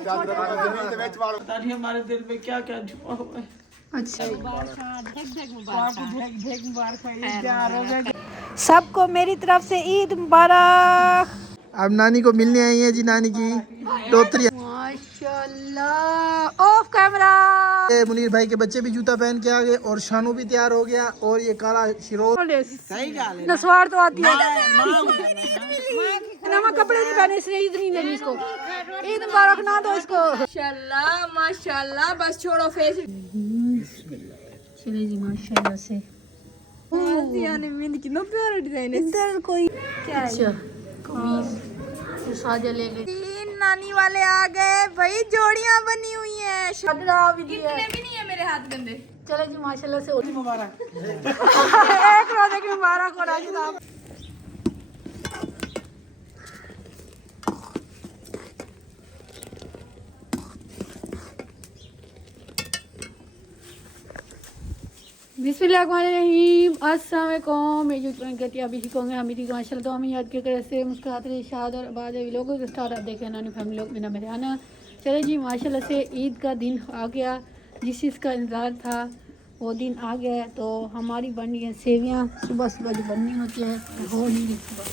पता नहीं हमारे दिल में क्या क्या छुपा हुआ है। अच्छा, सबको मेरी तरफ से ईद मुबारक। अब नानी को मिलने आई है जी, नानी की दोतरी। माशाल्लाह, ऑफ कैमरा। मुनीर भाई के बच्चे भी जूता पहन के आ गए और शानू भी तैयार हो गया और ये काला शिरोर। सही गाल है नस्वार तो आती है ना, कपड़े नहीं पहने इसलिए ईद नहीं लगी इसको। ईद मुबारक ना दो इसको। माशाल्लाह माशाल्लाह, बस छोड़ो फेस। चलिए जी, माशाल्लाह से कितना प्यारा डिजाइन है। इधर कोई क्या है, कमीज तो साजा ले ले। तीन नानी वाले आ गए भाई, जोड़ियां बनी हुई हैं। इतने भी नहीं है मेरे हाथ गंदे। चलो जी, माशाल्लाह से मुबारक। एक रोजे की मुबारक हो राशिद आप। बिस्मिल्लाहिर्रहमानिर्रहीम, अस्सलाम वालेकुम। मैं जो कहती है अभी सीखोगे हम ठीक माशाल्लाह। तो हम याद के करे से मुस्कुराते रहे शाद और बाद लोगों के स्टार आप देखे नानी फैमिली लोग मेरा मेरे आना। चले जी, माशाल्लाह से ईद का दिन आ गया। जिस चीज़ का इंतज़ार था वो दिन आ गया है। तो हमारी बन रही है सेवियाँ, सुबह सुबह जो बननी होती है हो नहीं रही सुबह।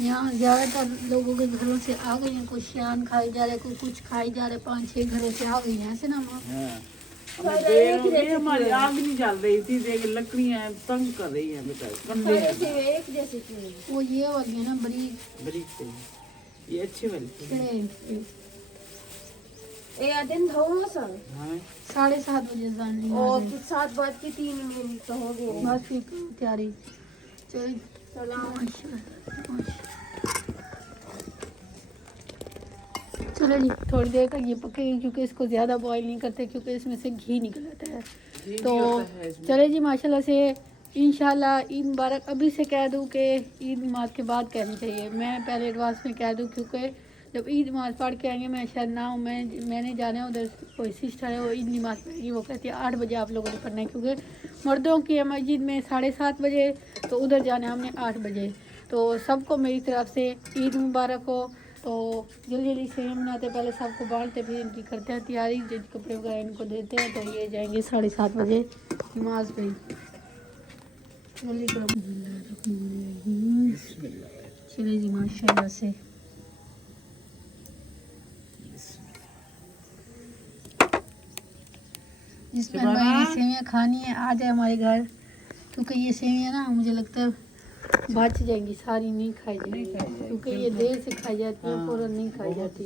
यहाँ ज़्यादातर लोगों के घरों से आ गई हैं। कुछ शान खाई जा रहे, कुछ खाई जा रहे। 5-6 घरों से आ गई हैं ऐसे ना माँ। हमारी आग नहीं जल रही थी, देख लकड़ियां तंग कर रही हैं बेटा। वो ये वाली है ना, बड़ी बड़ी ये अच्छी वाली। 7:30 बजे जाने और 7 बाद की 3 मिनट तो हो गए। बस फिर तैयारी। चलो चलो जी, थोड़ी देर तक ये पकेगी क्योंकि इसको ज़्यादा बॉईल नहीं करते क्योंकि इसमें से घी निकल आता है। तो चले जी, माशाल्लाह से इंशाल्लाह ईद मुबारक अभी से कह दूँ कि ईद नमाज के बाद कहनी चाहिए। मैं पहले एडवांस में कह दूँ क्योंकि जब ईद नमाज पढ़ के आएंगे, मैं शायद ना हूँ, मैंने जाना है उधर। कोई सिस्टर है वो ईद नमाज पढ़ेगी, वो कहती है 8 बजे आप लोगों ने पढ़ना है क्योंकि मर्दों की है मस्जिद में 7:30 बजे, तो उधर जाना है हमने 8 बजे। तो सबको मेरी तरफ से ईद मुबारक हो। तो जल्दी जल्दी से बनाते, पहले सबको बांटते, फिर इनकी करते हैं तैयारी, जो कपड़े वगैरह इनको देते हैं। तो ये जाएंगे 7:30 बजे नमाज पे। जल्दी करो। चलिए जी, माशाल्लाह से जिस पर भाई ने सेवियाँ खानी है आ जाए हमारे घर, क्योंकि ये सेवियाँ ना मुझे लगता है बच जाएंगी, सारी नहीं खाई जाएंगी क्योंकि ये देर से खाई जाती है, फ़ौरन नहीं खाई जाती।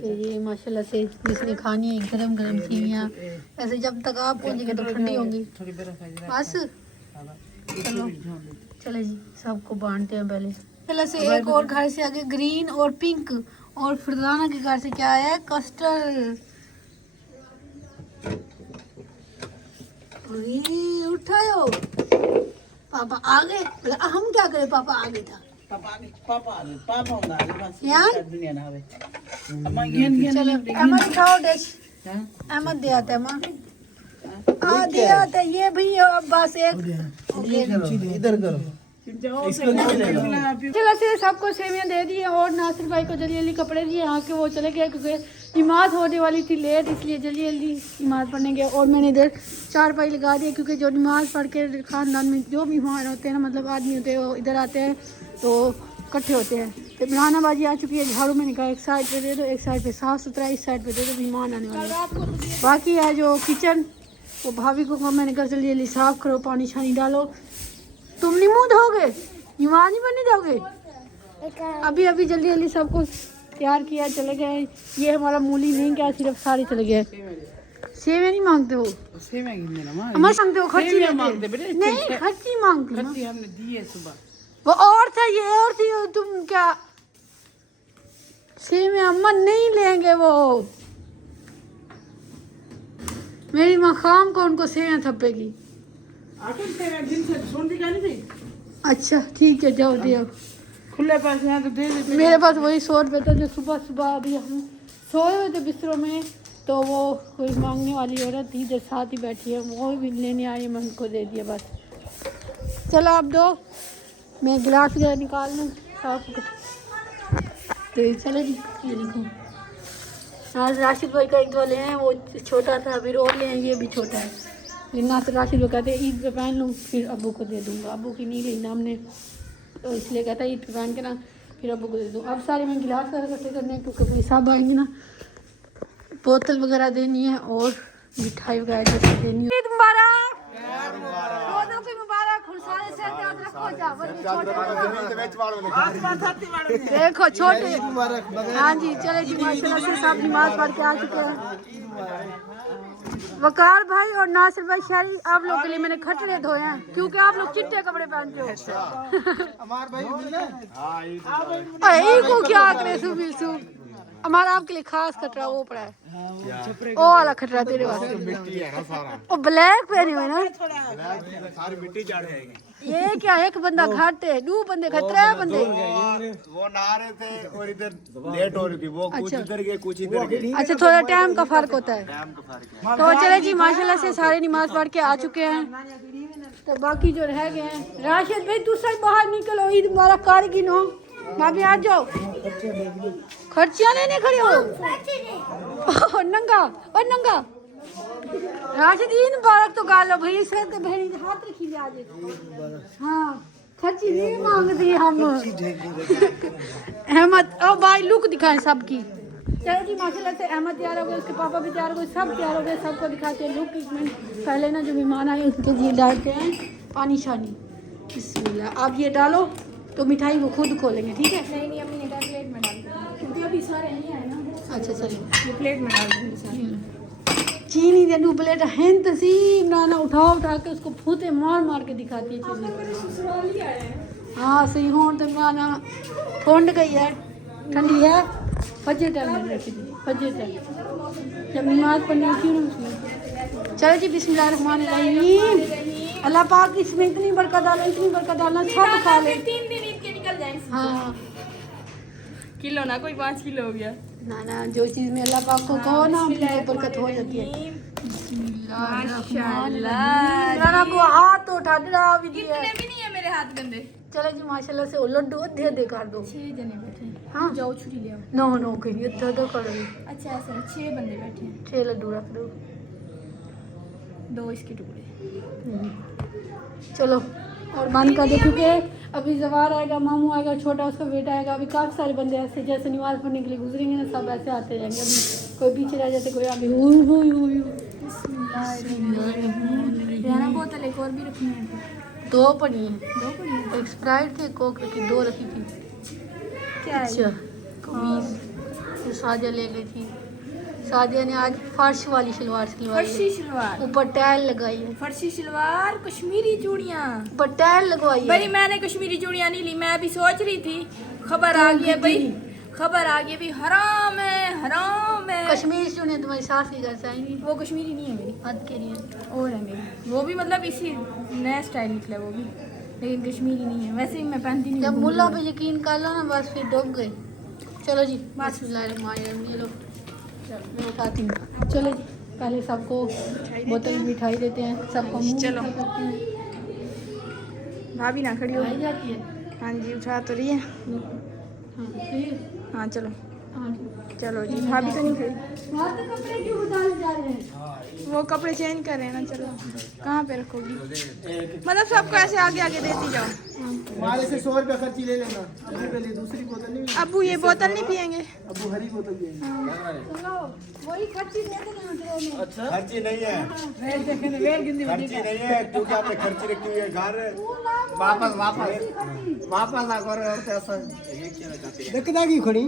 तो ये माशाल्लाह से जिसने खानी है गरम गरम सेवियाँ, ऐसे जब तक आप पहुँचेंगे तो ठंडी होंगी बस। चलो चले जी, सबको बांटते हैं पहले। पहले से एक और घर से आगे ग्रीन और पिंक, और फरदाना के घर से क्या है, कस्टर्ड। उठाओ, पापा आ गए। हम क्या करें, पापा आ गए था। उठाओ डिश, अहमद दे आता है माँ, दे आता है ये भी। अब बस एक इधर करो। चलो से सबको सेवियां दे दी और नासिर भाई को जल्दी जल्दी कपड़े दिए यहाँ के, वो चले गए क्योंकि नमाज होने वाली थी लेट, इसलिए जल्दी जल्दी नमाज पढ़ने गए। और मैंने इधर 4 पाई लगा दिए क्योंकि जो नमाज पढ़ के ख़ानदान में जो मेहमान होते हैं ना, मतलब आदमी होते हैं, वो इधर आते हैं तो इकट्ठे होते हैं। तो मेहमानबाजी आ चुकी है, झाड़ू मैंने कहा एक साइड पे दे दो, एक साइड पे साफ़ सुथरा, इस साइड पे दे दो, मेहमान आने वाले। बाकी है जो किचन, वो भाभी को मैंने कहा जल्दी जल्दी साफ़ करो, पानी छानी डालो। तुम नहीं मुँह धोगे, नमाज नहीं पढ़ने जाओगे। अभी अभी जल्दी जल्दी सब कुछ तैयार किया, चले गए। ये हमारा मूली नहीं क्या, सिर्फ सारे चले गए। सेवे नहीं मांगते हो, हम मांगते हो, खर्ची नहीं, खर्ची मांगते हमने दी है सुबह। वो और था, ये और थी। तुम क्या सेवे अम्मा नहीं लेंगे वो, मेरी माँ खाम को उनको सेवे थपेगी। अच्छा ठीक है, जाओ दे। खुले पैसे हैं तो दे दे। मेरे पास वही 100 रुपये था जो सुबह सुबह अभी हम सोए हुए थे बिस्तरों में, तो वो कोई मांगने वाली औरत थी जो साथ ही बैठी है, वो भी लेने आई, मैं उनको दे दिया बस। चलो आप दो, मैं गिलास वगैरह निकाल लूँ साफ। तो चलो जी, ये देखो आज राशिद भाई का एक दो ले हैं, वो छोटा था, फिर और ले हैं, ये भी छोटा है। फिर ना तो राशिद भाई कहते ईद पे पहन लूँ, फिर अब्बू को दे दूँगा। अब्बू की नहीं ली ना हमने, तो इसलिए कहता ईद पे पहन के ना फिर अब्बू को दे दूँ। अब सारे मैं गिलास वगैरह इकट्ठे करने, क्योंकि भाई साहब आएंगे ना, बोतल वगैरह देनी है और मिठाई वगैरह जैसे देनी है। ईद मुबारक, रोज़ों की मुबारक, खुशहाली से याद रखो जा। देखो छोटे, हाँ जी चले जी, माशाल्लाह से सब नमाज पढ़ के आ चुके हैं। वकार भाई और नासिर भाई शारी, आप लोग के लिए मैंने खटरे धोए हैं, क्योंकि आप लोग चिट्टे कपड़े पहनते हो। को क्या करे सुबिलसु, हमारा आपके लिए खास खटरा वो पड़ा है, ओ वाला खटरा तेरे वास्ते। ओ ब्लैक पहने हुए ना, सारी मिट्टी चढ़ जाएगी। ये क्या एक बंदा घाट है, दो बंदे खतरे है बंदे। वो नहा रहे थे और इधर लेट हो रही थी, वो कुछ इधर गए कुछ इधर गए। अच्छा थोड़ा टाइम का फर्क होता है। तो चले जी, माशाल्लाह से सारे नमाज पढ़ के आ चुके हैं, तो बाकी जो रह गए हैं। राशिद भाई तू सही बाहर निकलो, ईद मुबारक कार की नो भाभी आ जाओ। खर्चिया लेने खड़े हो नंगा और नंगा। राशिद ईद मुबारक तो गालो भाई, सर के बहनी हाथ रखी ले आज। हाँ खर्ची नहीं मांगती हम। अहमद ओ भाई लुक दिखाएं सबकी। चलो जी माशाल्लाह से अहमद तैयार हो गए, उसके पापा भी तैयार हो गए, सब तैयार हो गए, सबको दिखाते हैं लुक। एक मिनट पहले ना जो मेहमान आए उनके जी डालते हैं पानी शानी। बिस्मिल्लाह, आप ये डालो तो मिठाई वो खुद खोलेंगे, ठीक है? नहीं अम्मी ने कहा प्लेट में डाल दो, क्योंकि अभी सारे नहीं आए ना। अच्छा चलिए, वो प्लेट में डाल दूँगी सारे। चीनी दे दो प्लेट हैं तसीम नाना उठा उठा के उसको फूटे मार मार के दिखाती है चीनी। हाँ सही हो तो नाना ठंड गई है, ठंडी है, फजर टाइम में रखी थी, फजर टाइम जब नमाज पढ़ने की ना उसमें। चलो जी बिस्मिल्लाहिर्रहमानिर्रहीम। अल्लाह पाक इसमें इतनी बरकत डालो, इतनी बरकत डालना सब खा ले। 3 दिन ईद के निकल जाए। हाँ किलो ना कोई 5 किलो हो गया। नाना जो चीज़ में अल्लाह पाक को कहो ना बरकत हो जाती है। माशाल्लाह, नाना को हाथ तो उठा दिया भी दिया। इतने भी नहीं है मेरे हाथ गंदे। चलो जी माशाल्लाह से लड्डू अधे अधे कर दो। 6 जने बैठे हैं। हाँ जाओ छुरी ले आओ। नो नो कहीं अधे अधे कर दो। अच्छा ऐसा 6 बंदे बैठे हैं, 6 लड्डू रख दो। 2 इसके टुकड़े। चलो और बंद कर दो, क्योंकि अभी जवार आएगा, मामू आएगा, छोटा उसका बेटा आएगा, अभी काफ़ी सारे बंदे ऐसे जैसे नमाज पढ़ने के लिए गुजरेंगे ना, सब ऐसे आते जाएंगे। अभी कोई पीछे रह जाते, कोई आगे। रहना बोतल एक और भी रखनी है। 2 पड़ी हैं, 2 पड़ी हैं, एक स्प्राइट थी, कोक रखी, 2 रखी थी। क्या है? अच्छा कमीज जो सादिया ले गई थी, सादिया ने आज फर्श वाली शलवार सिलवाई फर्शी है, शलवार, ऊपर टैल लगाई है, फर्शी शलवार, कश्मीरी चूड़ियाँ। ऊपर टैल लगवाई है। भाई मैंने कश्मीरी चूड़ियाँ नहीं ली, मैं अभी सोच रही थी, खबर आ गई है भाई, खबर आ गई भाई, हराम है हराम है। कश्मीरी चुने तुम्हारी सास की घर से आएंगी, वो कश्मीरी नहीं है मेरी, हद के लिए। और है मेरी, वो भी मतलब इसी नया स्टाइल निकला वो भी, लेकिन कश्मीरी नहीं है। वैसे ही मैं पहनती नहीं जब हूँ। मुल्ला पे यकीन कर लो ना बस फिर डूब गए। चलो जी बिस्मिल्लाहिर्रहमानिर्रहीम, ये लो मैं उठाती हूँ। चलो जी पहले सबको बोतल मिठाई देते हैं, सबको मुंह चलो। मीठा करते हैं। भाभी ना खड़ी हो। खाई जाती है। हाँ जी उठा तो रही है। हाँ ठीक है। हाँ चलो हाँ जी। चलो जी, भाभी तो नहीं खड़ी। वहाँ तो कपड़े क्यों उतारे जा रहे हैं? वो कपड़े चेंज कर रहे हैं ना। चलो कहाँ पे रखोगी, मतलब सबको ऐसे आगे आगे देती जाओ। हमारे से 100 रुपया खर्ची ले लेना। अबू के लिए दूसरी बोतल नहीं, अबू ये बोतल नहीं पियेंगे। अबू हरी बोतल पिएंगे। चलो वही खर्ची दे देना ट्रे में। खर्ची नहीं है, खर्ची नहीं है, क्योंकि आपने खर्ची रखी हुई है घर। वापस वापस ना करो। और कैसा दिक्कत की खड़ी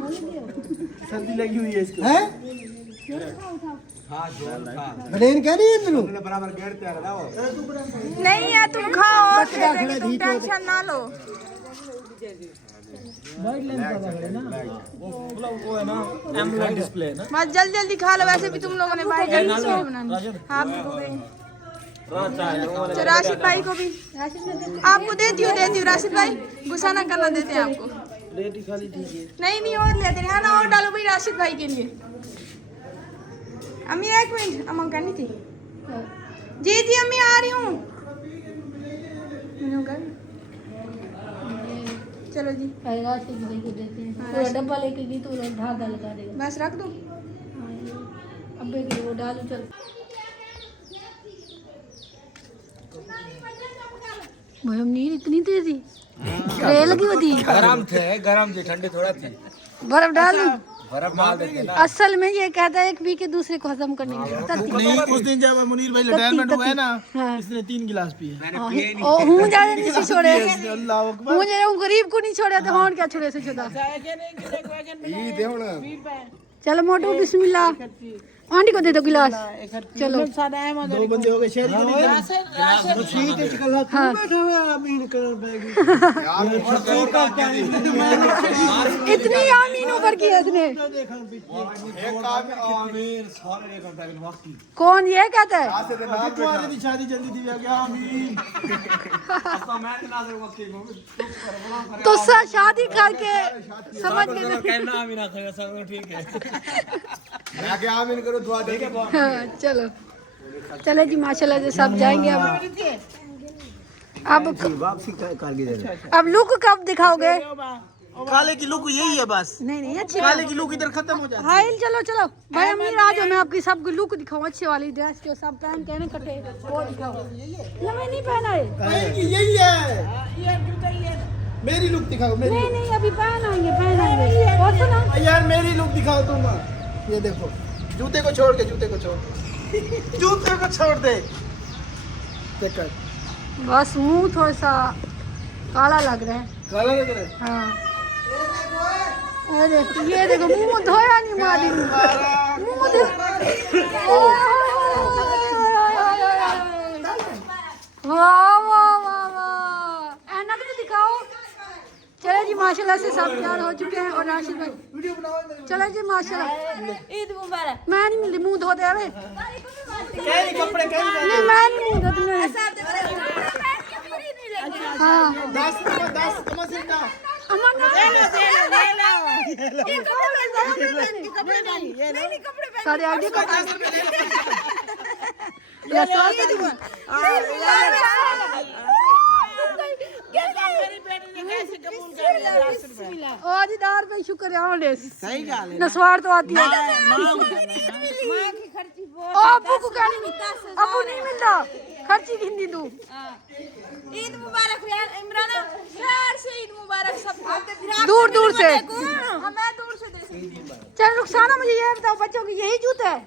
सर्दी लगी हुई है इसको, हैं? बड़ेन कह रही है तुम बराबर गेट तैयार ना हो। नहीं है तुम खाओ, तुम टेंशन ना लो। डिस्प्ले ना बस जल्दी जल्दी खा लो, वैसे भी तुम लोगों ने भाई जल्दी से बनानी। हाँ तो राशिद भाई को भी, आपको देती हूँ राशिद भाई, गुस्सा ना करना, देते हैं आपको। नहीं और लेते हैं ना, और डालो भाई राशिद भाई के लिए। अम्मी एक मिनट, अम्मा करनी थी। जी जी अम्मी आ रही हूँ। चलो जी राशि भाई को देते हैं। पूरा डब्बा लेके गई तो ढाका लगा देगा। बस रख दो। अब्बे की वो डालू चल। हम नींद इतनी तेज थी। ट्रे लगी हुई थी। गरम थे ठंडी थोड़ा थी। बर्फ डालू। बर्फ डाल देते ना। असल में ये कहता है एक पी के दूसरे को हजम करने की ताकत। नहीं, उस दिन जब मुनीर भाई रिटायरमेंट हुआ है ना, इसने 3 गिलास पिए। हूँ ज्यादा नहीं से छोड़े। अल्लाह अकबर। हूँ जरा गरीब को नहीं छोड़ा तो हॉर्न क्या छोड़े से छोड़ा। ये देखो ना। चलो मोटू बिस्मिल्लाह। आंटी को दे दो गिलास। चलो 2 बंदे हो गए शहरी के लिए। हाँ। इतनी आमीन ऊपर की है इसने। कौन ये कहता है? तुम्हारी भी शादी जल्दी थी क्या? आमीन। तो शादी करके समझ गए। ठीक है। आगे आमीन करो दुआ दे के। हाँ, चलो चले जी माशाल्लाह से सब जाएंगे अब वापसी करके दे। अब लुक कब दिखाओगे? काले की लुक यही है बस। नहीं अच्छी काले की लुक इधर खत्म हो जाती है। हाइल चलो चलो भाई अमीर आ जाओ। मैं आपकी सबकी लुक दिखाऊं अच्छी वाली ड्रेस जो सब पहन के ना कटे वो दिखाओ। मैं नहीं पहना है। यही है। मेरी लुक दिखाओ। मेरी नहीं अभी पहन आएंगे। और सुनो यार मेरी लुक दिखाओ तुम। ये देखो जूते को छोड़ दे। देखो बस मुंह थोड़ा सा काला लग रहा है। काला लग रहा है। हाँ अरे ये देखो मुंह धोया नहीं मारी। मुंह वाह ऐनक तो दिखाओ। चलो जी माशाल्लाह से सब तैयार हो चुके हैं। और राशिद भाई चलो जी माशाल्लाह। ईद मुबारक। मैं नहीं मिली मुंह धो दे। अरे कपड़े नहीं मैं नहीं मुंह धोती। हाँ अमन सारे आगे दार पे शुक्र है। सही गाल है। नस्वार तो आती है। अबू को क्या नहीं अबू नहीं मिलता खर्ची हिंदी तू। ईद मुबारक यार इमरान। प्यार से ईद मुबारक सबको। दूर दूर से मैं दूर से दे सकती। चल रुखसाना मुझे ये बताओ बच्चों की यही जूता है?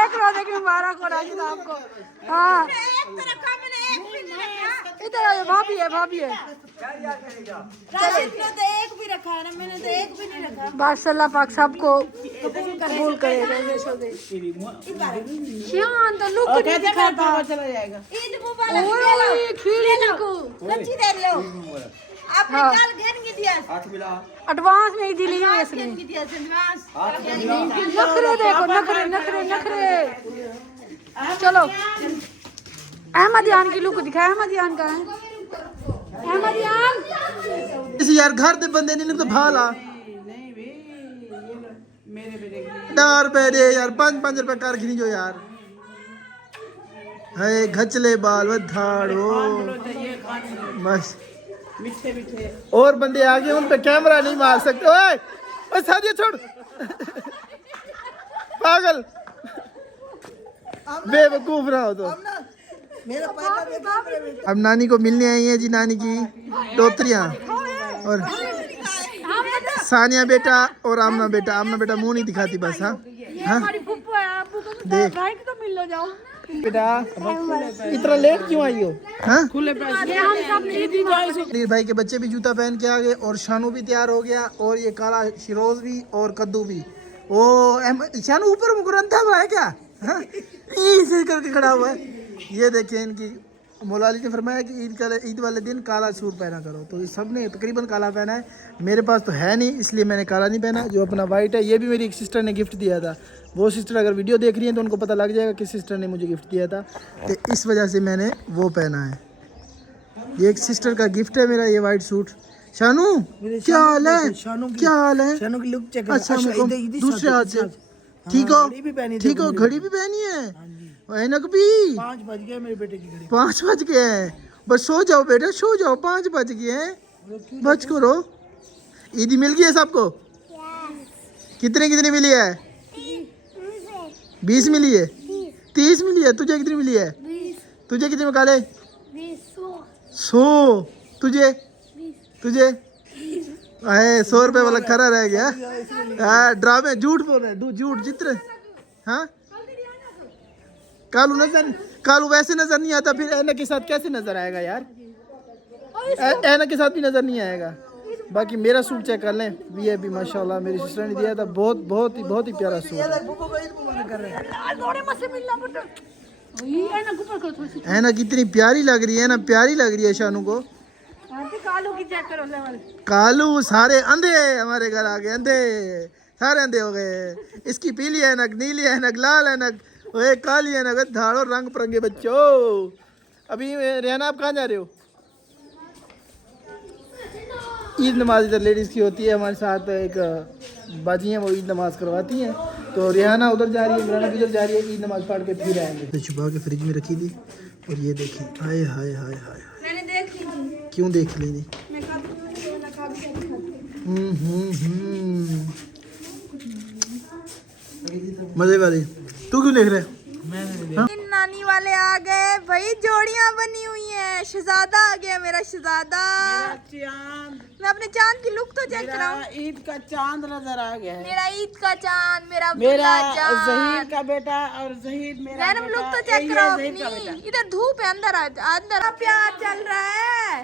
एक रोजे की मुबारक हो राशिद आपको। हाँ एक तो रखा मैंने, एक भी नहीं रखा। इधर भाभी है राशिद ने तो एक भी रखा है ना, मैंने तो एक भी नहीं रखा। बस अल्लाह पाक सबको कबूल करे। शान तो लुक नहीं दिखाता। ईद मुबारक। ओए खीर देखो सच्ची दे लो। आपने हाँ। कल घेर के दिया। एडवांस में ही दिली है इसने। घेर के दिया एडवांस। नखरे देखो नखरे। चलो अहमदियान की लुक दिखाए। अहमदियान का है। अहमदियान इस यार घर दे बंदे नहीं तो भाला डार पे दे यार 5 रुपए कर खिनी जो यार है घचले बाल वधाड़ो बस। और बंदे आगे उन पे कैमरा नहीं मार सकते। ओए सादिया छोड़ पागल बेवकूफ रहा हो तो। अब नानी को मिलने आई है जी। नानी की डोतरियाँ और सानिया बेटा और आमना बेटा मुंह नहीं दिखाती बस। हाँ हमारी फुप्पो है। अब्बू को देख। भाई को तो मिल लो जाओ। बेटा इतना लेट क्यों आई हो? हाँ ये हम सब नीर भाई के बच्चे भी जूता पहन के आ गए और शानू भी तैयार हो गया और ये काला शिरोज भी और कद्दू भी। ओ शानू ऊपर मुकुरंता हुआ है क्या? हाँ ऐसे करके खड़ा हुआ है। ये देखिए इनकी मौलाली ने फरमाया कि ईद वाले दिन काला सूट पहना करो तो सब ने तकरीबन काला पहना है। मेरे पास तो है नहीं इसलिए मैंने काला नहीं पहना। जो अपना वाइट है ये भी मेरी एक सिस्टर ने गिफ्ट दिया था। वो सिस्टर अगर वीडियो देख रही है तो उनको पता लग जाएगा कि सिस्टर ने मुझे गिफ्ट दिया था तो इस वजह से मैंने वो पहना है। ये एक सिस्टर का गिफ्ट है मेरा ये वाइट सूट। शानू क्या हाल है? क्या हाल है? शानू की लुक चेक अच्छा दूसरे हाथ से ठीक हो? घड़ी भी पहनी थी ठीक हो? घड़ी भी पहनी है, ऐनक भी। 5 बज गए मेरे बेटे की घड़ी। 5 बज गए हैं, बस सो जाओ बेटा, सो जाओ, 5 बज गए हैं, बच करो। ईदी मिल गई है सबको? कितनी मिली है? 20 मिली है, 30 मिली है। तुझे कितनी मिली है? तुझे कितने में काले? 100। तुझे? 100 रुपए वाला खरा रह गया। हाँ, ड्रामे झूठ बोल रहे हैं, झूठ जितने। हाँ, कालू वैसे नजर नहीं आता, फिर ऐनक के साथ कैसे नजर आएगा यार? ऐनक के साथ भी नजर नहीं आएगा। बाकी मेरा सूट चेक कर लें, वीआईपी माशाल्लाह मेरी सिस्टर ने दिया था, बहुत ही प्यारा सूट है। ऐनक कितनी प्यारी लग रही है ना, प्यारी लग रही है शानू को। कालू की चेक करो लेवल। कालू सारे अंधे हमारे घर आ गए, अंधे सारे अंधे हो गए। इसकी पीली ऐनक, नीली ऐनक, लाल ऐनक, ओए काली ऐनक, धाड़ो रंग बिरंगे बच्चों। अभी रेहाना आप कहाँ जा रहे हो? ईद नमाज इधर लेडीज़ की होती है, हमारे साथ एक बाजी हैं, वो ईद नमाज करवाती हैं। तो रेहाना उधर जा रही है, इमराना भी उधर जा रही है, ईद नमाज पढ़ के फिर आएंगे। तो छुपा के फ्रिज में रखी थी, और ये देखिए, हाय हाय हाय हाय। मैंने देख ली थी। क्यों देख लेंगे? मैं खाती हूँ, मैं खाती हूँ। मजे वाली। तू क्यों देख रहे? नानी वाले आ गए भाई, जोड़ियां बनी हुई हैं। शहजादा आ गया, मेरा शहजादा। चांद, मैं अपने चांद की लुक तो चेक कराऊं। ईद का चांद नजर आ गया है। मेरा ईद का चांद, मेरा मेरा चांद। जहीर का बेटा और जहीर मेरा मैडम बेटा। लुक तो चेक ये करो जहीर का अपनी। बेटा। इधर धूप है, अंदर अंदर प्यार चल रहा है।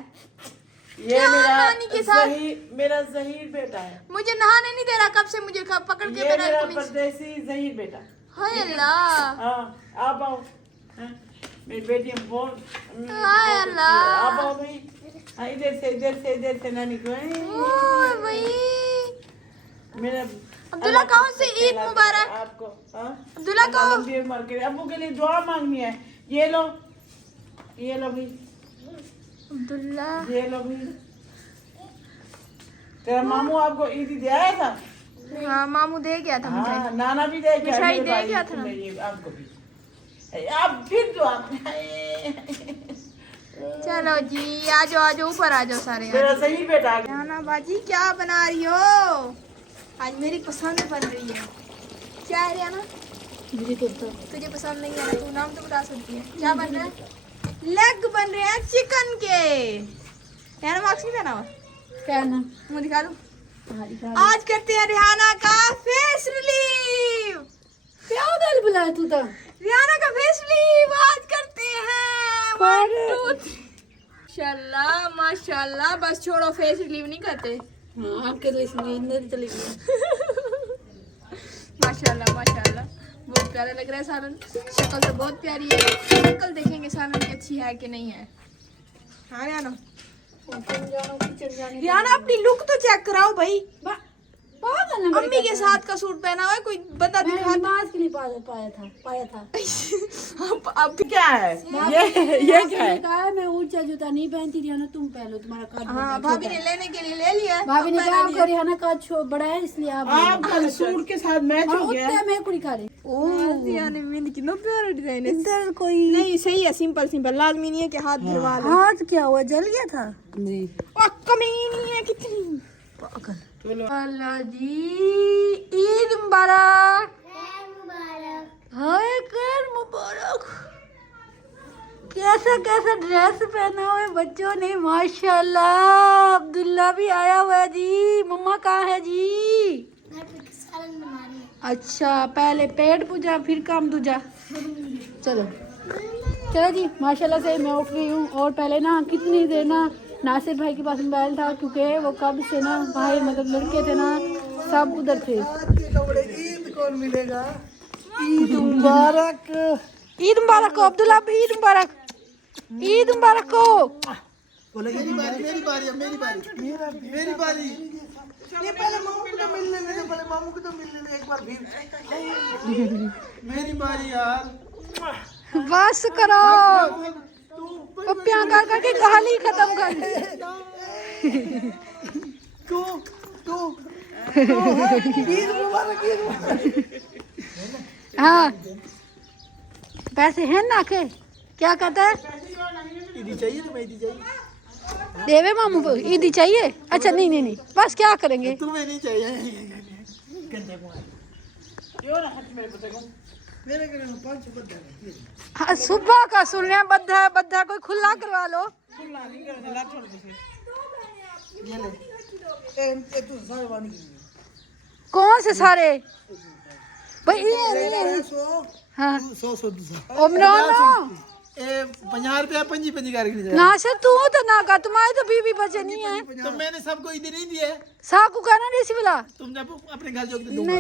ये क्या मेरा नानी के साथ? मेरा जहीर बेटा है। मुझे नहाने नहीं दे रहा, कब से मुझे पकड़ के ये मेरा मेरा परदेसी जहीर बेटा। हाय अल्लाह, हाँ, आप आओ। हाँ, मेरी बेटी बहुत। हाय अल्लाह। आप आओ भाई। हाँ, इधर से नानी को। ओए भाई, मेरा अब्दुल्ला कौन से ईद मुबारक आपको। हाँ, अब्दुल्ला को। लंबी उम्र के लिए अब्बू के लिए दुआ मांगनी है। ये लो भाई, अब्दुल्ला ये लो भाई। तेरा मामू आपको ईदी दे आया था? हाँ, मामू दे गया था मुझे। हाँ, नाना भी दे गया। मिठाई मेरे दे भाई गया था को ना। नहीं, आपको भी। आप फिर जो आप चलो जी, आ जाओ ऊपर आ जाओ सारे। मेरा सही बेटा आ गया। नाना बाजी क्या बना रही हो? आज मेरी पसंद बन रही है। क्या है रियाना? तुझे पसंद नहीं है ना, तू नाम तो बता सकती है। क्या बन रहा है? लेग बन रहे हैं चिकन के। रियाना मार्क्स नहीं पहना हुआ? क्या ना? मुँह दिखा दूं? आज करते हैं रिहाना का फेस रिलीव। क्या उधर बुलाया तू तो? रिहाना का फेस रिलीव आज करते हैं। 1 2 3। माशाल्लाह माशाल्लाह, बस छोड़ो, फेस रिलीव नहीं करते। हाँ, आपके तो इसमें इंदर चली गई। माशाल्लाह माशाल्लाह, बहुत प्यारा लग रहा है सालन। शक्ल तो बहुत प्यारी है, शक्ल देखेंगे सालन की अच्छी है कि नहीं है। हाँ रियाना, रियाना अपनी लुक तो चेक कराओ भाई। मम्मी के साथ का सूट पहना हुआ है, कोई बंदा दिखा। नमाज के लिए पाया था। अब क्या है? ये क्या है? कहा मैं ऊंचा जूता नहीं पहनती, रिहाना तुम पहन लो, तुम्हारा काज हाँ, भाभी ने लेने के लिए ले लिया। भाभी ने कहा आपका रिहाना काज बड़ा है, इसलिए आप आपका सूट के साथ मैच हो गया। मैं कुड़ी खा रही। कितना प्यारा डिजाइन है। इधर कोई नहीं सही है, सिंपल सिंपल, लाजमी नहीं है कि हाथ धरवा लो। हाथ क्या हुआ, जल गया था? नहीं, कमीनी है कितनी। पागल। अल्लाह जी, ईद मुबारक। हाय कर मुबारक। कैसा कैसा ड्रेस पहना हुआ है बच्चों ने, माशाल्लाह। अब्दुल्ला भी आया हुआ है जी। मम्मा कहाँ है जी? अच्छा, पहले पेट पूजा फिर काम दूजा। चलो चलो जी, माशाल्लाह से मैं उठ गई हूँ। और पहले ना कितनी देर ना नासिर भाई के पास मोबाइल था, क्योंकि वो कब से ना भाई मतलब लड़के थे ना, सब उधर थे। ईद कौन मिलेगा? ईद मुबारक। ईद मुबारक हो अब्दुल्ला, ईद मुबारक, ईद मुबारक हो। मेरी बारी मेरी बारी मेरी बारी। ये पहले मामू को तो मिलने दे, पहले मामू को तो मिलने दे एक बार फिर। मेरी बारी यार। बस करो, पप्पियां कर करके कहानी खत्म कर। तू ईद मुबारक, ईद मुबारक। हाँ पैसे हैं ना के क्या कहता है ईदी चाहिए तो मैं ईदी चाहिए। देवे मामू को ईदी चाहिए। अच्छा नहीं नहीं नहीं बस क्या करेंगे तुम्हें नहीं चाहिए। गंदे मुंह। क्यों ना हट मेरे पते को मेरे घर में 5 बद्दा है। हाँ सुबह का सुन रहे हैं बद्धा कोई खुला करवा लो। खुला नहीं करने ला छोड़ दे। ये ले ए तू सारे वानी की कौन से सारे भाई ये 100 हाँ 100 दूसरा ओ नो ए 50 रुपया पंजी कर के ना से तू तो ना का तुम्हारे तो बीवी बचे नहीं है तो मैंने सबको ईदी नहीं दिए। साकू कहना नहीं सिविला तुमने अपने घर जो दूंगा।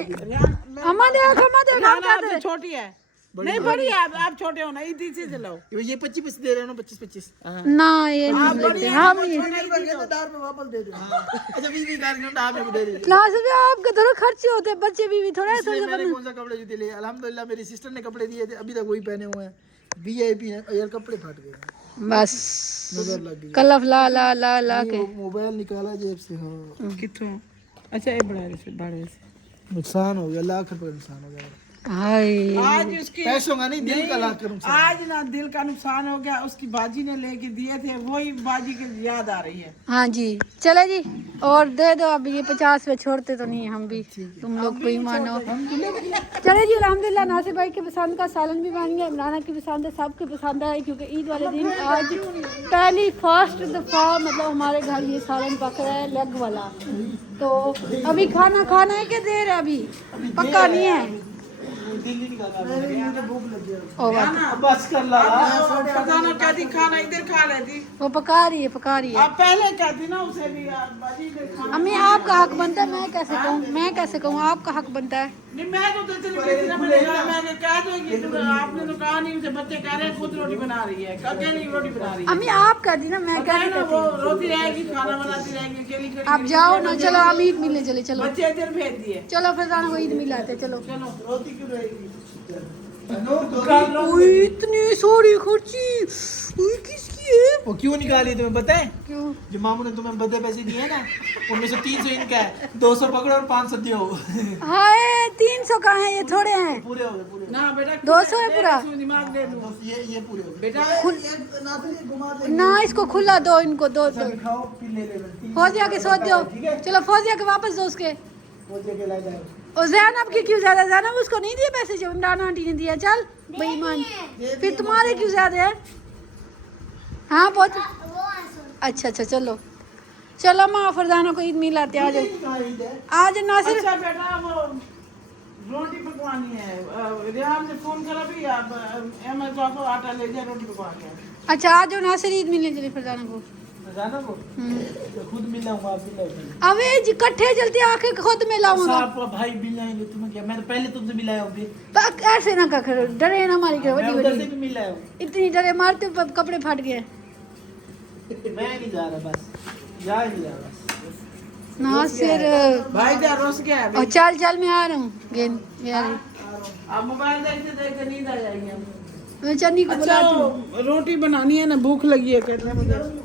अम्मा देख हम ना क्या दे छोटी है नहीं बड़ी है। आप छोटे हो ना ईदी से चलाओ। ये 25 दे रहे हो ना 25 ना ये नहीं लेते हम ये दार पे वापस दे दो। अच्छा बीवी कार्यक्रम आप मेरे को दे रही ना सिर्फ आपके थोड़े खर्चे होते हैं बच्चे बीवी थोड़ा ऐसा है। मैंने कौन सा कपड़े जूते लिए अल्हम्दुलिल्लाह मेरी सिस्टर ने कपड़े दिए थे अभी तक वही पहने हुए हैं। वीआईपी है यार कपड़े फट गए बस नजर लग गई। कलफ ला के मोबाइल निकाला जेब से। हाँ कितों अच्छा ये बड़े से नुकसान हो गया लाख रुपए नुकसान हो गया। हाय आज उसकी पैसों का नहीं दिल का लाख का नुकसान। आज ना दिल का नुकसान हो गया। उसकी बाजी ने लेके दिए थे वही बाजी की याद आ रही है। हाँ जी चले जी और दे दो अब ये 50 पे छोड़ते तो नहीं हम भी तुम लोग कोई मानो। चले जी अल्हम्दुलिल्लाह नासिर भाई के पसंद का सालन भी बन गया इमराना की पसंद है सबके पसंद है क्योंकि ईद वाले दिन आज पहली फर्स्ट दफ़ा मतलब हमारे घर ये सालन पक रहा है लेग वाला। तो अभी खाना है कि देर है अभी पक्का नहीं है। ओ बस कर ला फरजाना कहती खाना इधर खा लेती। वो पका रही है आप पहले कहती ना उसे भी यार बाजी इधर खा। अम्मी आपका हक बनता है मैं कैसे कहूँ आपका हक बनता है। नहीं मैं तो तेरे को कहती ना मैंने कहा मैं कह दूंगी तो आपने तो कहा नहीं उसे बच्चे कह रहे हैं खुद रोटी बना रही है अकेली रोटी बना रही है। अम्मी आप कहती ना मैं क्या है कहती ना वो रोती रहेगी खाना बनाती रहेगी अकेली खड़ी आप जाओ ना चलो हम ईद मिलने चले चलो बच्चे इधर भेज दिए। चलो फरजाना को ईद मिलाते चलो। रोती क्यों रहेगी। इतनी सारी खर्ची किसकी है वो क्यों निकाली तुम्हें पता है। क्यों जो मामू ने तुम्हें बदले पैसे दिए ना उनमें से 300 इनका है 200 पकड़ो और 500 दियो। हाय 300 का है ये थोड़े हैं पूरे हो गए पूरे। ना बेटा 200 है पूरा दिमाग दे दूं ये पूरे हो गए। बेटा घुमा दे ना इसको खुला दो इनको दो खाओ फिर ले लेना। फौजिया के सोच दो चलो फौजिया के वापस दो उसके वो जगह ला जाए। और जैनब की क्यों ज्यादा जैनब उसको नहीं दिए पैसे जो इमरान आंटी ने दिया चल बेईमान फिर तुम्हारे क्यों ज्यादा है। हाँ बहुत अच्छा चलो माँ फरजाना को ईद मिलाते आ जाओ आज नासिर। अच्छा बेटा वो रोटी पकवानी है रिहान ने फोन करा भी आप अमेज़न को आटा ले जाए रोटी पकवा के। अच्छा आज जो नासिर ईद मिलने चले फरजाना को जाना को खुद मिलाऊंगा आप मिलाऊंगा। अबे इकट्ठे जल्दी आके खुद मिलाऊंगा। आप भाई मिलाएंगे तुम्हें क्या मैं तो पहले तुमसे मिलाया हूँ फिर। ऐसे ना कर डरे ना हमारी मैं उधर से बड़ी भी मिलाया हूँ। इतनी डरे मारते कपड़े फट गए। मैं नहीं जा रहा बस जा ही जा बस। नासिर भाई जा रोस गया है और चल मैं आ रहा हूँ गेंद यार आप मोबाइल देखते देखते नींद आ जाएगी हमको। मैं चन्नी को बुलाती हूँ। अच्छा रोटी बनानी है ना भूख लगी है कहते मुझे।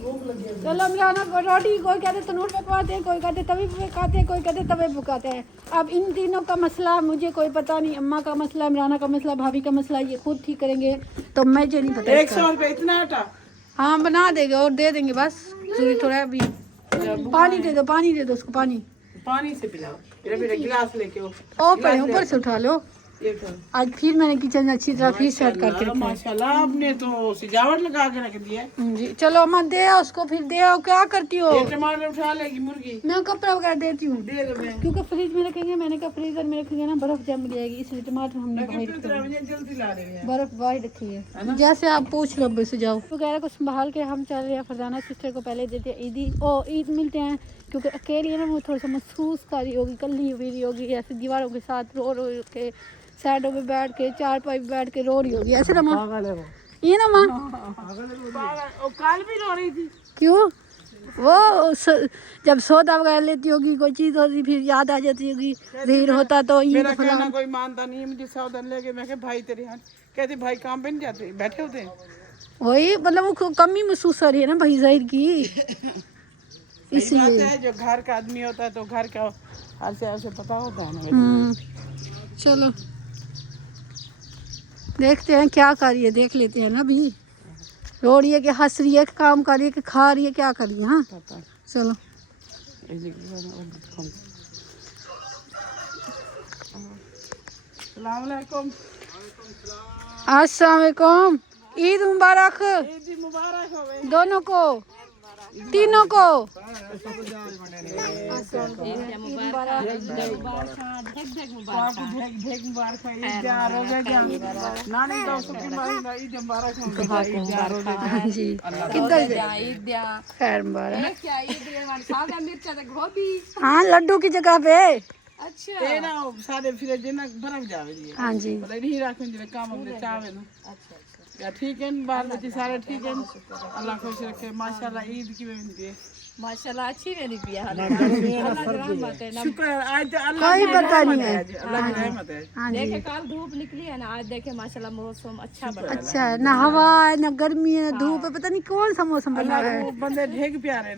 चलो इमराना को रोटी कोई कहते तनूर पे पकाते हैं कोई कहते तवी पे पकाते हैं कोई कहते तवे पे पकाते हैं। अब इन तीनों का मसला मुझे कोई पता नहीं। अम्मा का मसला इमराना का मसला भाभी का मसला ये खुद ठीक करेंगे तो मुझे नहीं पता 100 रुपए इतना आटा हाँ बना देंगे और दे देंगे बस जरूरी थोड़ा है अभी। पानी दे दो उसको पानी से पिलाओ मेरा गिलास लेके आओ। पहले ऊपर से उठा लो। ये करो। आज फिर मैंने किचन अच्छी तरह फिर सेट करके रखा है। माशाल्लाह आपने तो सजावट लगा के रख दी है। जी चलो अम्मा दे आओ उसको फिर दे आओ क्या करती हो। ये टमाटर उठा लेगी मुर्गी मैं कपड़ा वगैरह देती हूँ दे दो मैं क्योंकि फ्रिज में रखेंगे मैंने कहा फ्रीजर में रखेंगे ना बर्फ जम जाएगी इसलिए टमाटर हमने बाहर किस तरह मुझे जल्दी ला रही है। बर्फ बाहर रखी है जैसे आप पूछ लो बस जाओ वगैरह को संभाल के हम चल रहे हैं। फरजाना सिस्टर को पहले देते हैं ईद मिलते हैं क्योंकि अकेली है ना वो थोड़ा सा महसूस कर रही होगी कल्ली हुई होगी ऐसे दीवारों के साथ रो के साइडों पे बैठ के चारपाई पे बैठ के रो रही होगी ऐसे ना माँ ये ना माँ कल भी रो रही थी क्यों वो जब सौदा वगैरह लेती होगी कोई चीज़ होती फिर याद आ जाती होगी ज़हीर होता तो ये मेरा कहना कोई मानता नहीं है मुझे सावधान लेके मैं भाई तेरे यहाँ कहते भाई काम पे नहीं जाते बैठे होते हैं वही मतलब वो कमी महसूस हो रही है ना भाई ज़हीर की इसलिए है जो घर का आदमी होता है तो घर का हाल से पता होता है ना। चलो देखते हैं क्या कर रही है, देख लेते हैं ना। अभी रो रही है कि हंस रही है कि काम कर रही है कि खा रही है, क्या कर रही है। हाँ चलो। अस्सलाम वालेकुम। ईद मुबारक दोनों को, तीनों को। जी किधर खैर मुबारक। हाँ लड्डू की जगह पे। अच्छा ना सारे फिर जिना भरम जावे जी। हाँ जी मतलब नहीं रखूं जी काम हमने चावे ना। अच्छा ठीक है, बाल बच्चे सारे ठीक है, अल्लाह खुश रखे माशाल्लाह। ईद की मेहंदी है माशाल्लाह अच्छी मेरी पिया है। शुक्र है, आज अल्लाह कोई की पता नहीं रहमत है। आज, अल्लाह की रहमत है। हाँ जी देखे कल धूप निकली है ना, आज देखे माशाल्लाह मौसम अच्छा बना है। अच्छा है ना, हवा है ना गर्मी है ना धूप है, पता नहीं कौन सा मौसम बना अल्लाह है। को बंदे ढेग प्यारे हैं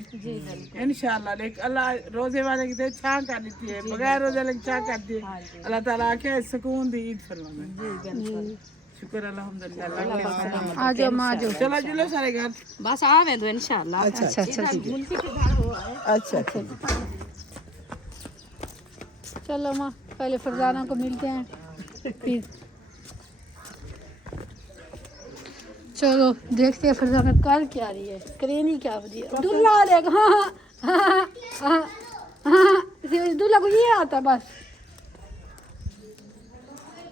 इंशाल्लाह। लेकिन अल्लाह रोजे वाले की छां कर देती है, बगैर रोजे वाले की छां कर दी है। अल्लाह ताला आके सुकून दी ईद फरमाए। शुक्र अल्हम्दुलिल्लाह अल्लाह के सलामत। आ जाओ माँ जाओ। चलो चलो सारे घर। बस आवे दो इंशाल्लाह। अच्छा अच्छा ठीक है। मुल्की के घर हुआ है। अच्छा अच्छा चलो माँ पहले फरजाना को मिलते हैं फिर। चलो देखते हैं फरजाना कर क्या रही है, करेनी क्या बजी दूल्हा आ जाएगा। हाँ हाँ हाँ हाँ दूल्हा को ये आता है बस।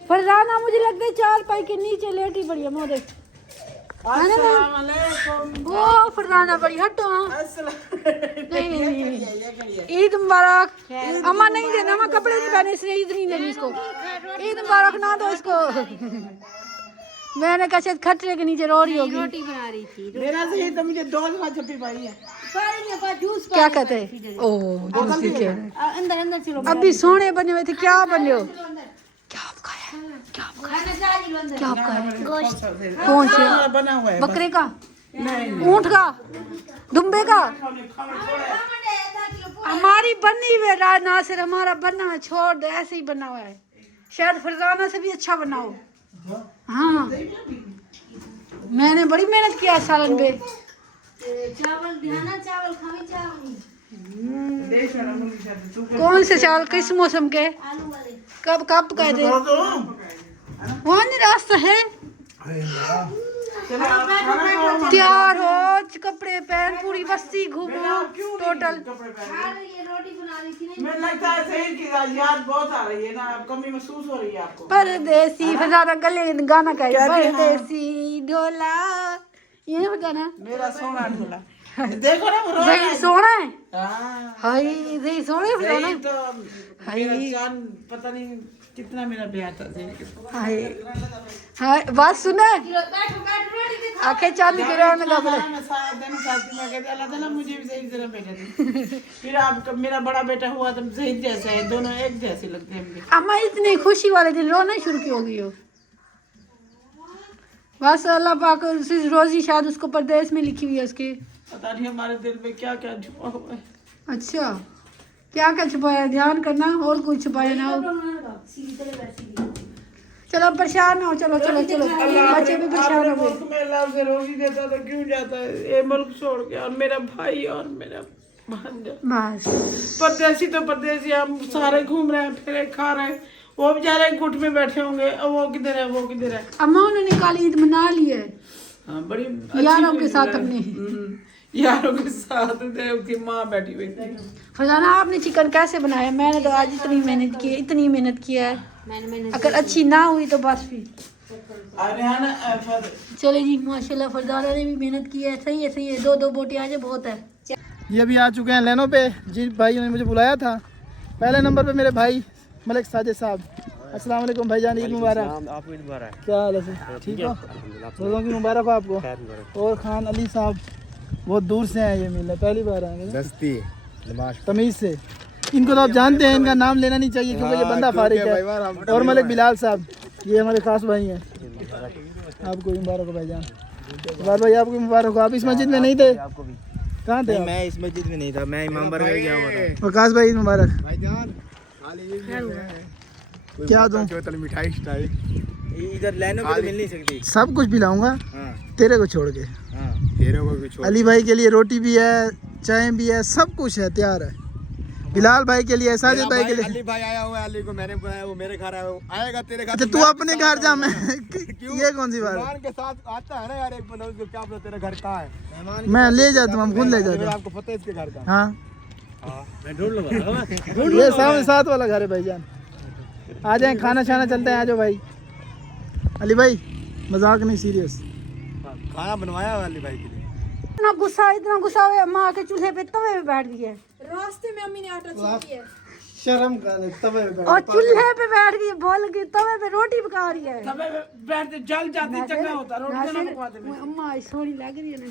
फरजाना मुझे लगता है चार पाई के नीचे लेटी पड़ी है मोदे। अस्सलाम वालेकुम। वो फरजाना बड़ी हटो। हाँ नहीं नहीं नहीं। ईद मुबारक। अम्मा नहीं देना, अम्मा कपड़े नहीं पहने इसलिए ईद नहीं देनी इसको। ईद मुबारक ना दो इसको। मैंने कहा शायद खतरे के नीचे रो रही होगी। रोटी बना रही थी। मेरा सही तो मुझे 2 दफा छपी पाई है। क्या कहते हैं? ओह दूसरी क्या है? अंदर अंदर चलो। अभी सोने बने हुए थे, क्या बने हो? क्या आप खाया? क्या आप खाया? क्या आप खाया? कौन से? बना हुआ है बकरे का? ऊंट का? दुम्बे का? हमारी बनी हुई है राज नासिर, हमारा बना है, छोड़ दे ऐसे ही बना हुआ है। शायद फरजाना से भी अच्छा बना हो। हाँ मैंने बड़ी मेहनत किया सालन पे। चावल ध्यान चावल खावी चावल। कौन से चावल किस मौसम के? कब कब कह दे? वहाँ नहीं रास्ता है। तैयार हो, कपड़े पहन, पूरी बस्ती घूमो टोटल। मुझे लगता है शहर की याद बहुत आ रही है ना, अब कमी महसूस हो रही है आपको। परदेसी फरजाना गले गाना का परदेसी ढोला, ये नहीं बताना। मेरा सोना ढोला देखो ना वो रो रहा जही है। सोना है। हाँ हाय जही सोना है फरजाना। यही तो मेरा चांद पता नहीं कितना मेरा ब्याह था शहर के। हाय हाय बात सुना आखे चांद के रोने का बोले। मैं सारा दिन शादी में कहते अल्लाह ताला मुझे भी सही तरह बेटा दे। फिर आप मेरा बड़ा बेटा हुआ तो सही जैसा है, दोनों एक जैसे लगते हैं मुझे। अम्मा इतनी खुशी वाले दिन रोना शुरू क्यों हो गई हो? बस अल्लाह पाक उसी रोजी शायद उसको परदेश में लिखी हुई है उसकी। पता नहीं हमारे दिल में क्या क्या छुपा हुआ है। अच्छा क्या क्या छुपाया, ध्यान करना और कुछ छुपाया ना हो। चलो परेशान ना हो, चलो चलो चलो बच्चे भी परेशान हो गए। मुल्क में अल्लाह उसे रोजी देता तो क्यों जाता है ये मुल्क छोड़ के, और मेरा भाई और मेरा भांजा। बस परदेसी तो परदेसी, हम सारे घूम रहे हैं, फिर खा रहे हैं, वो बेचारे गुट में बैठे होंगे, वो किधर है वो किधर है। अम्मा उन्होंने काली ईद मना ली है हाँ बड़ी अच्छी यारों के हुई साथ है। अपने। यारों के साथ थे, उसकी माँ बैठी हुई थी। फरजाना आपने चिकन कैसे बनाया? मैंने तो आज इतनी मेहनत की है, इतनी मेहनत किया है, अगर अच्छी ना हुई तो बस फिर। अरे हाँ ना चले जी माशाल्लाह फरजाना ने भी मेहनत की है। सही है सही है, 2-2 बोटी आज बहुत है। ये भी आ चुके हैं लेनो पे। जी भाई ने मुझे बुलाया था। पहले नंबर पे मेरे भाई मलिक साजिद साहब। अस्सलाम वालेकुम भाईजान, ईद मुबारक। आपको ईद मुबारक। क्या हाल है सर? ठीक हो? रोज़ों की मुबारक हो आपको। और खान अली साहब बहुत दूर से हैं, ये मिलने पहली बार आएंगे ना? दस्ती नमाज तमीज़ से। इनको तो आप जानते हैं, इनका नाम लेना नहीं चाहिए क्योंकि ये बंदा फारिग है। और मलिक बिलाल साहब ये हमारे खास भाई हैं। आपको मुबारक हो भाईजान। भाई आपको मुबारक हो। आप इस मस्जिद में नहीं थे? कहाँ थे? मैं इस मस्जिद में नहीं था, मैं इमाम बरगढ़ गया हुआ था। वकास भाई मुबारक। भाईजान क्या दूं? मिठाई इधर लाइनों में तो मिल नहीं सकती। सब कुछ पिलाऊंगा हाँ तेरे को छोड़ के। हाँ तेरे को भी छोड़। अली भाई के लिए रोटी भी है, चाय भी है, सब कुछ है, तैयार है। बिलाल भाई के लिए, साजिद भाई के लिए। अली भाई आया हुआ है, अली को मैंने बुलाया, वो मेरे घर आएगा तेरे घर। अच्छा तू अपने घर जा, मैं ये कौन सी बात है? मेहमान के साथ आता है ना यार एक बंदा, उसको क्या पता तेरा घर कहाँ है। मेहमान मैं ले जाता हूँ, हम खुद ले जाते हैं। आपको पता है इसके घर का? हाँ मैं ढूंढ लूंगा। ये सामने साथ वाला घर है भाईजान। आ जाए, खाना छाना चलते हैं, आ जाओ भाई। अली भाई मजाक नहीं, सीरियस। खाना बनवाया अली भाई के लिए। इतना गुस्सा हुआ, अम्मा आके चूल्हे पे तवे पे बैठ गई है। रास्ते में अम्मी ने आटा छीन लिया। शर्म कर, तवे पे और चूल्हे पे बैठ गई, बोल के तवे पे रोटी पका रही है। तबे बैठते जल जाती, चंगा होता, रोटी ना पका दे। अम्मा सोनी लग रही है ना,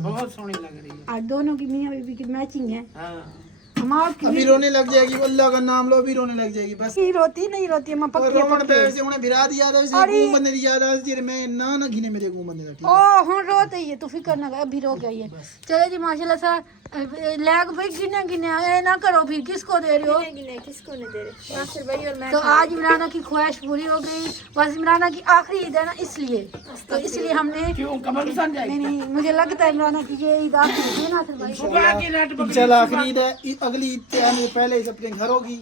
बहुत सोहनी लग रही है। आज दोनों की मियां बीवी की मैचिंग है। हाँ हमार की अभी रोने लग जाएगी, अल्लाह का नाम लो, अभी रोने लग जाएगी बस। नहीं रोती अम्मा, और पक्की रोमन पक्की। पैर से उन्हें भिरा दिया था, उसे गूं बंदे दी याद आ रही, मैं ना घिने मेरे गूं बंदे का, ठीक है? ओ हुन रोते ही है, तू फिकर ना कर, अभी रो गई है। चलो जी माशाल्लाह सा लैग भाई गिने ए ना करो, फिर किसको दे रहे हो? नहीं किसको नहीं दे रहे, नासिर भाई और मैं। तो आज इमराना की ख्वाहिश पूरी हो गई, बस इमराना की आखिरी ईद है ना, इसलिए तो इसलिए हमने क्यों कमर में सन जाएगी? नहीं मुझे लगता है इमराना की ये ईद आखिरी है ना नासिर भाई। सुबह की रात पकड़ी। चल आखिरी ईद है, अगली ईद से हम पहले ही अपने घर होगी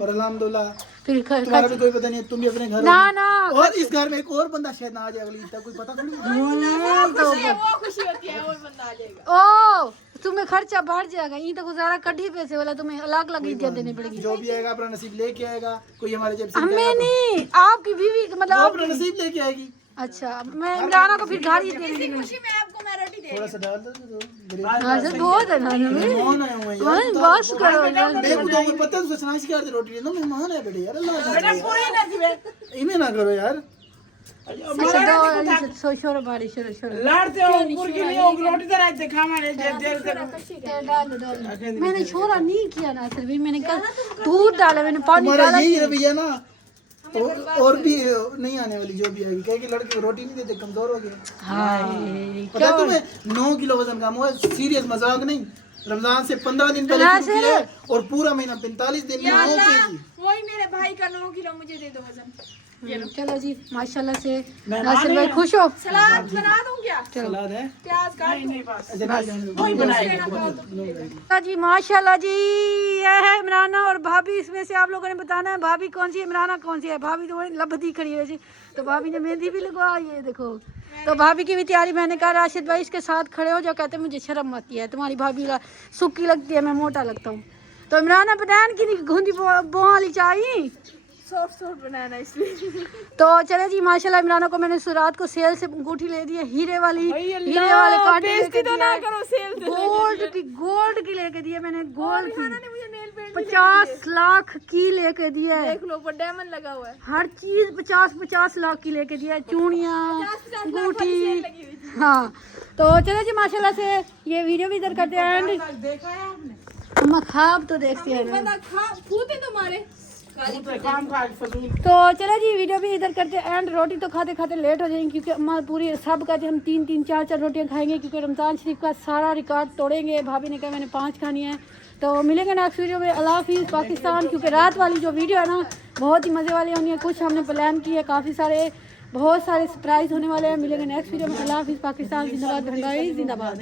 और अल्हम्दुलिल्लाह फिर तुम्हारा भी कोई पता नहीं है, तुम भी अपने घर ना होगी। ना और इस घर में एक और बंदा शायद ना आ जाए अगली ईद तक, कोई पता थोड़ी। वो खुशी होती है और बंदा आ जाएगा। ओ तुम्हें खर्चा बढ़ जाएगा, ये तो गुजारा कढ़ी पैसे वाला, तुम्हें अलग अलग इज्जत देनी पड़ेगी। जो भी आएगा अपना नसीब लेके आएगा, कोई हमारे जेब से हमें नहीं, आपकी बीवी वो मतलब अपना नसीब लेके आएगी। अच्छा मैं इमराना को फिर गाड़ी दे रही हूँ। खुशी में आपको मैं रोटी दे थोड़ा सा डाल दो तो हाँ सर बहुत है ना मेहमान आए हुए हैं हाँ, यार। बस करो यार। मेरे को तो वो पता है, तू सचना शिकार दे रोटी ना, मेहमान है बेटे यार, अल्लाह बेटा पूरी ना दिवे। इन्हें ना करो यार। अच्छा दो शोर बारी शोर लाड़ते हो मुर्गी नहीं हो, रोटी तो रहते खामाने देर तक। मैंने छोरा नहीं किया ना सर भी, मैंने कल दूध डाला, मैंने पानी तुम्हारा डाला। यही रवैया ना, और भी नहीं आने वाली जो भी आएगी, कह कि लड़के को रोटी नहीं देते, कमजोर हो गए। हाय पता है तुम्हें 9 किलो वजन कम हुआ, सीरियस मजाक नहीं। रमजान से 15 दिन पहले शुरू किया है और पूरा महीना 45 दिन में 9 केजी। वही मेरे भाई का 9 किलो मुझे दे दो वजन। चलो जी माशाल्लाह से नासिर भाई खुश हो। सलाद बना दूं क्या? सलाद है प्याज काट नहीं बस वही हाँ जी माशाल्लाह जी, ये है इमराना और भाभी। इसमें से आप लोगों ने बताना है भाभी कौन सी है, इमराना कौन सी है। भाभी तो वही लबदी खड़ी है जी, तो भाभी ने मेहंदी भी लगवा, ये देखो। तो भाभी की भी तैयारी, मैंने कहा राशिद भाई इसके साथ खड़े हो जाओ, कहते मुझे शर्म आती है, तुम्हारी भाभी सूखी लगती है, मैं मोटा लगता हूँ। तो इमराना बनान की घुंदी बोली चाहिए, सॉफ्ट बनाना इसलिए। तो चले जी माशाल्लाह इमराना को मैंने रात को सेल से अंगूठी ले दी है, हीरे वाली, हीरे वाले कांटे लेके तो ना दिए, करो सेल से। गोल्ड की लेके दी है मैंने, गोल्ड की ने मुझे नेल पेंट 50 लाख की लेके दी है। देख लो, पर डायमंड लगा हुआ है। हर चीज 50 लाख की लेके दिया है, चूड़ियाँ, 50 लाख अंगूठी। लगी हुई थी। हाँ तो चलो जी माशाल्लाह से ये वीडियो भी इधर करते हैं एंड। देखा है आपने? अम्मा खाब तो देखती है ना। बंदा खा फूटे तुम्हारे। काम काज फजूल। तो चलो जी वीडियो भी इधर करते हैं एंड। रोटी तो खाते खाते लेट हो जाएंगे क्योंकि अम्मा पूरी सब कहते हम 3-3 4-4 रोटियां खाएंगे क्योंकि रमज़ान शरीफ का सारा रिकॉर्ड तोड़ेंगे। भाभी ने कहा मैंने 5 खानी है। तो मिलेंगे नेक्स्ट वीडियो में। अल्लाह हाफिज़ पाकिस्तान। क्योंकि रात वाली जो वीडियो है ना बहुत ही मज़े वाली होनी है, कुछ हमने प्लान की है, काफ़ी सारे बहुत सारे सरप्राइज़ होने वाले हैं। मिलेंगे नेक्स्ट वीडियो में। अल्लाह हाफिज़ पाकिस्तान जिंदाबाद, जिंदाबाद।